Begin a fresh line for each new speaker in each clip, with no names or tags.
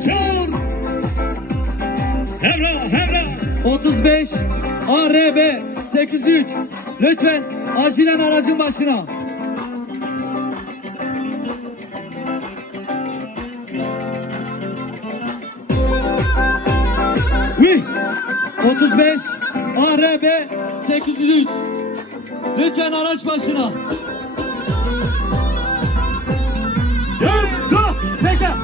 çağır. Hevra hevra.
35 ARB 83 Lütfen acilen aracın başına. Hıh! 35 ARB 803 Lütfen araç başına.
Gel.
Dur! Çeker!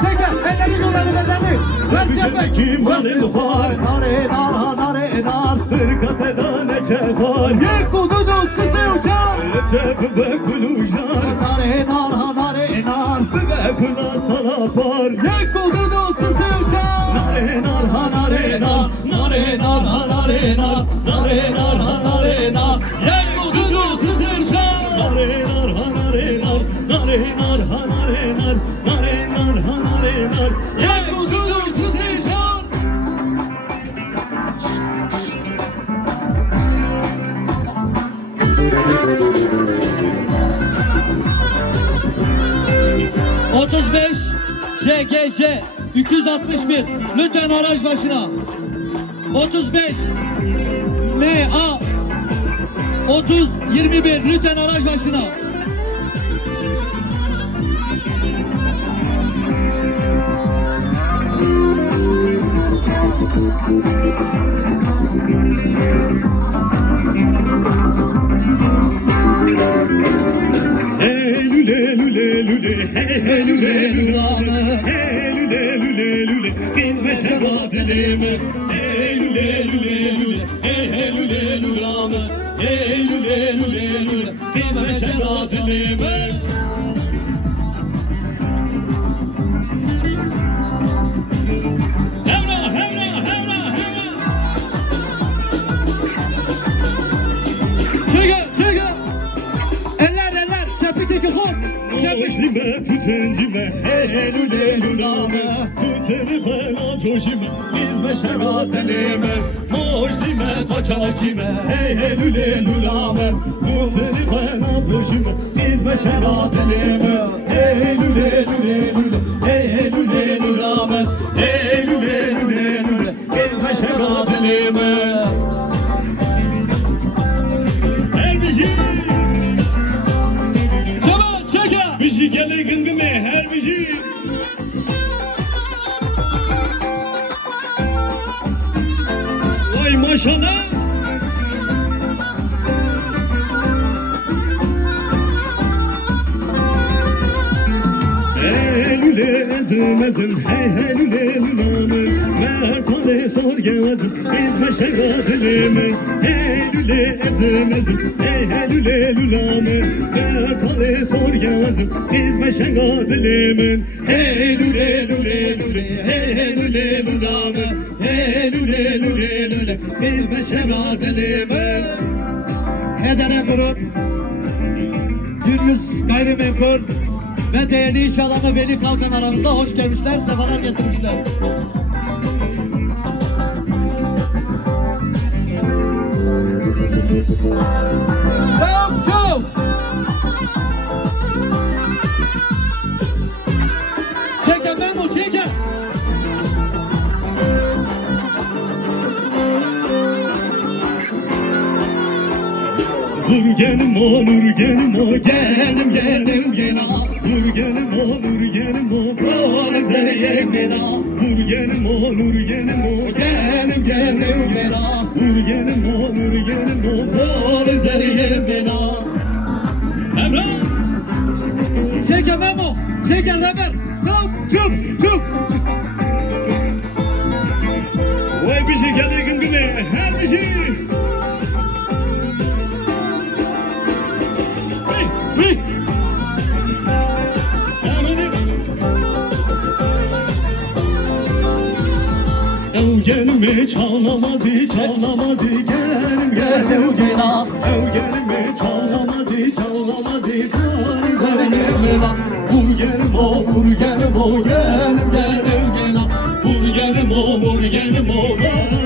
Çeker! Elleri gömelim elleri! Ver cephe!
Kim malim var?
Nare nar nare nar
Hırkat eden ecefal.
Yek kududu sizi uçar
Recep ve kulujar.
Nare nar nare nar
Ve kula sana par.
CGC 261 lütfen araç başına. 35 MA 30 21 lütfen araç başına.
Hey Moşlime tütencime hey hey lüle lülame Tüteni fena coşime biz meşerat elime Moşlime kaçaçime hey hey lüle lülame Tüteni fena coşime biz meşerat elime Hey hey lüle lüle Vay ezim ezim hey hey lüle lülame Mertane sor gemezim biz meşe kadilimi Hey lüle ezim ezim hey hey lüle lülame Mertane sor gemezim biz meşe kadilimi Hey lüle lüle lüle hey hey lüle lülame Hey lüle lüle lüle biz meşe kadilimi
Hedene Grup Cürmüz Gayrimenkul ve değerli iş adamı Veli Kalkan aramızda hoş gelmişler, sefalar getirmişler. Devam, devam. Çekin Memo, çekin.
Nurgenim o, nurgenim o, gelim gelim gela. Nurgenim o, nurgenim o, doğru zeriye bela. Nurgenim o, nurgenim o, gelim gelim gela. Nurgenim o, nurgenim o, doğru zeriye bela. Emrah!
Çekin Memo, çekin Reber. Çık, çık,
Ev gelme çalamazı çalamazı gelim gelim
Gela.
Ev gelme çalamazı çalamazı gelim gelim gela Vur gelim o vur gelim o gelim gelim gela Vur gelim o vur gelim o gelim gelim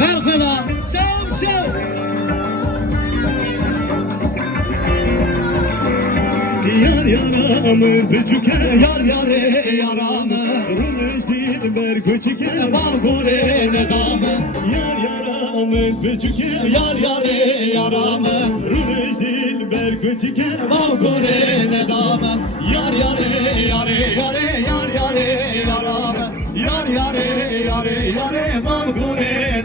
Berkada, çav çav.
Yar yaramı küçüke yar yare yaramı. Rumeş dilber küçüke bakure nedame Yar yaramı küçüke yar yare yaramı. Rumeş dilber küçüke bakure nedame Yar yare yare yare yar yare yaramı. Yar yare yare yare bakure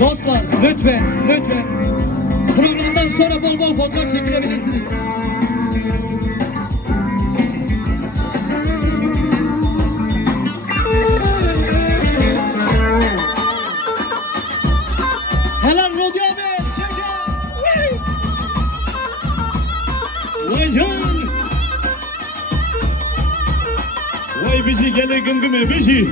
Dostlar lütfen, lütfen. Programdan sonra bol bol fotoğraf çekilebilirsiniz. Helal Rodi abi.
Vay can Vay bizi gele gımgıme bizi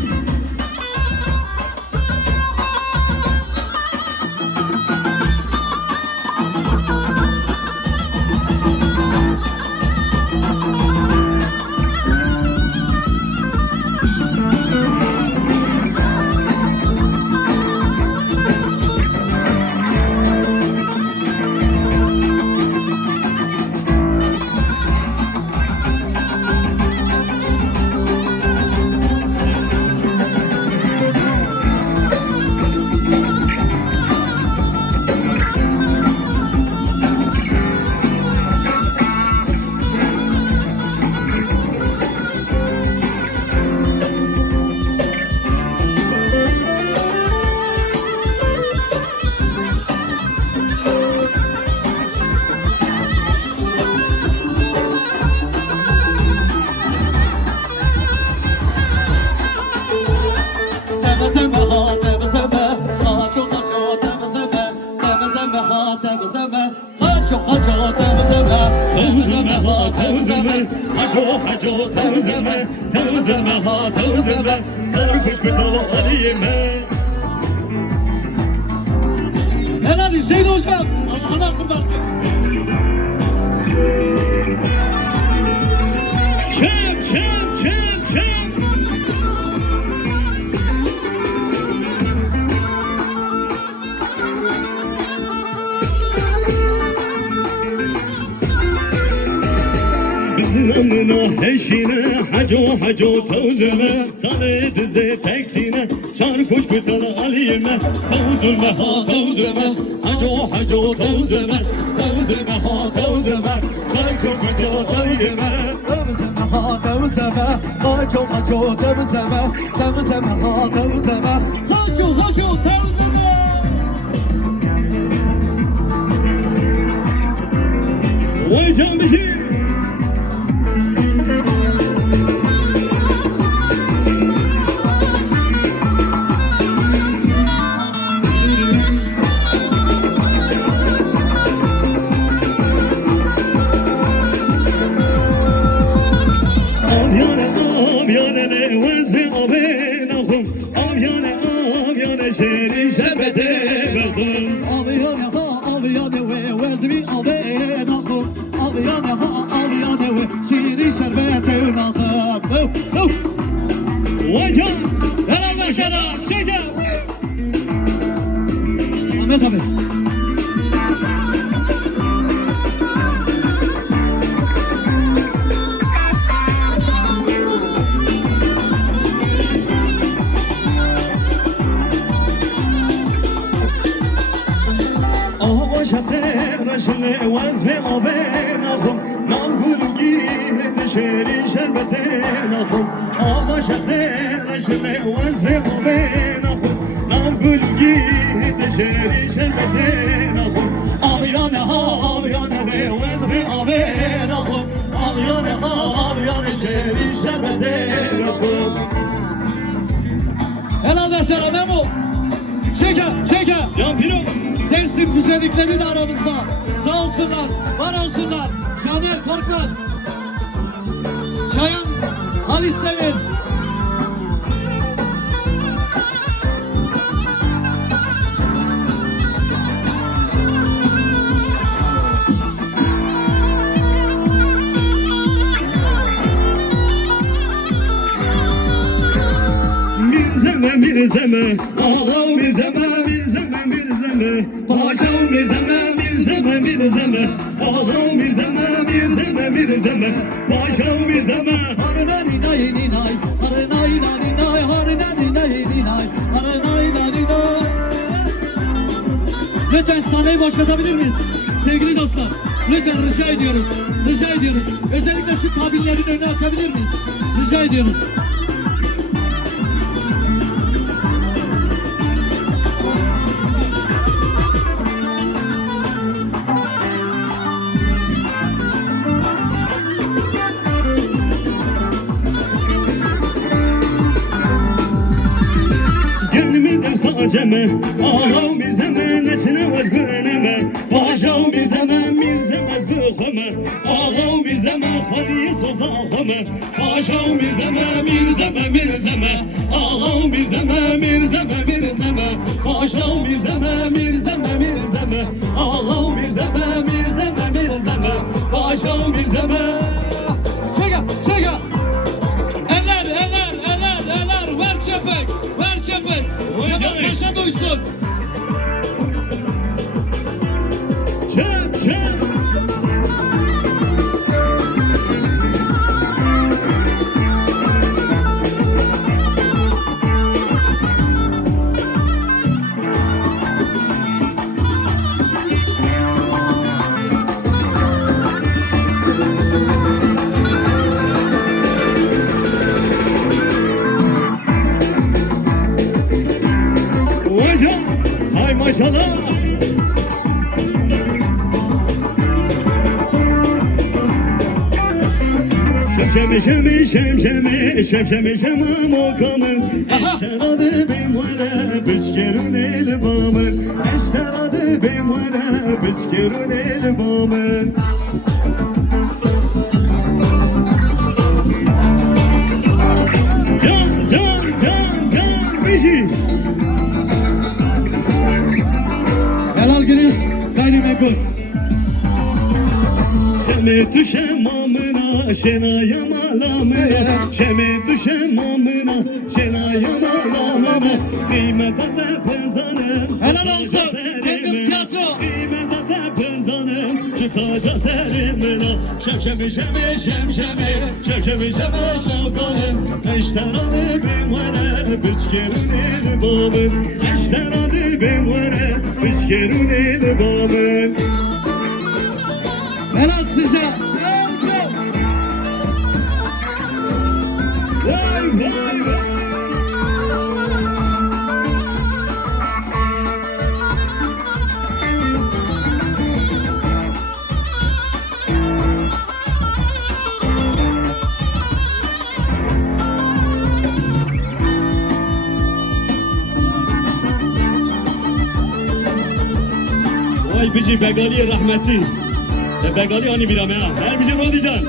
Haco haco tevzeme Tevzeme ha tevzeme Kar kuş kutava aliyeme.
Helal Hüseyin hocam. Allah'ına kurban
Amına heşine haco haco tavzeme Sana dize tektine çar kuş kutala aliyeme Tavzulme ha tavzeme haco haco tavzeme Tavzulme ha tavzeme çar kuş kutala aliyeme
Temizleme ha temizleme Kaço kaço temizleme Temizleme ha temizleme Kaço kaço temizleme
Vay can bizi. Avyane
Ahmet abi
Ama şafte raşile vezve ave nahum Navgul giyde شيري شربتين أخو أما شخير أشمي وزفي gül gidecek şerbete nahum Avyane avyane ve vedri ave nahum Avyane avyane şeri şerbete nahum
Helal versene Memo. Çeke çeke
Can Piro
Dersim güzellikleri de aramızda. Sağ olsunlar var olsunlar. Caner Korkmaz.
Mirzeme Ağam mirzeme mirzeme mirzeme Paşam mirzeme mirzeme mirzeme Ağam mirzeme mirzeme mirzeme Paşam mirzeme
Harına ninay ninay, harına ina ninay, harına ninay ninay, harına ina ninay. Lütfen sahneyi boşaltabilir miyiz? Sevgili dostlar, lütfen rica ediyoruz, rica ediyoruz. Özellikle şu kabinlerin önünü açabilir miyiz? Rica ediyoruz.
Gelmedim saceme Ağam mirzeme neçine vazgöneme Paşam mirzeme mirzemez bıkheme Ağam mirzeme hadi soza aheme Paşam mirzeme mirzeme mirzeme. Ağam mirzeme mirzeme mirzeme. Paşam mirzeme mirzeme mirzeme. Ağam mirzeme mirzeme mirzeme. Paşam mirzeme
Çeka, çeka. Eller, eller, eller, eller. Ver çepek, ver çepek.
Hocam.
Yaşa duysun.
Çep hay maşallah. Şemşemi şemi şemşemi şemşemi şemam okamın Eşter adı bim vere biçkerun elbamın Eşter adı bim vere biçkerun elbamın Can
Güliz, gayrimenkul.
Şemi düşem amına şenaya malamına. Şemi düşem amına şenaya malamına. Kıymete de penzanım
Helal olsun, Teknik Tiyatro.
Kıymete de penzanım Kıtaca serimine. Şem şemi şemi şem şemi Şem şemi şemi şevkanım Eşter adı bin vere Biçkerun el babın. Eşter adı bin vere El babın
Helal size.
Vay vay vay Bici begali rahmetli. Begali hani bir ama ya. Her bici rodican.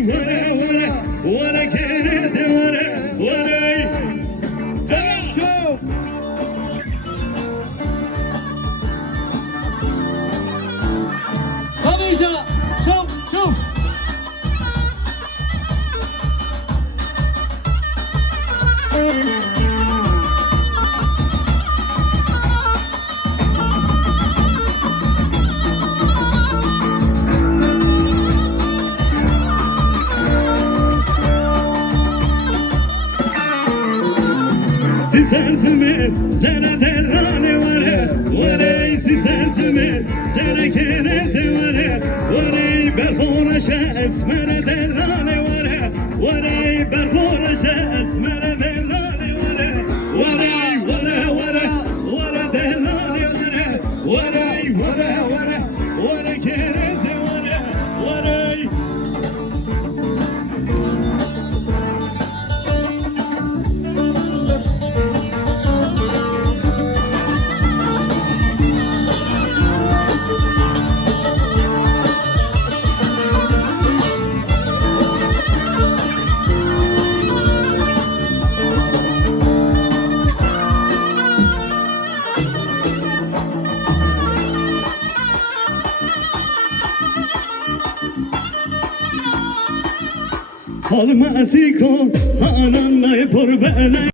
where سرسمه زره دلانه وره وره ایسی سرسمه زره کنه دوره وره برخورش اسمر دلانه alma asiko hanan nay por bele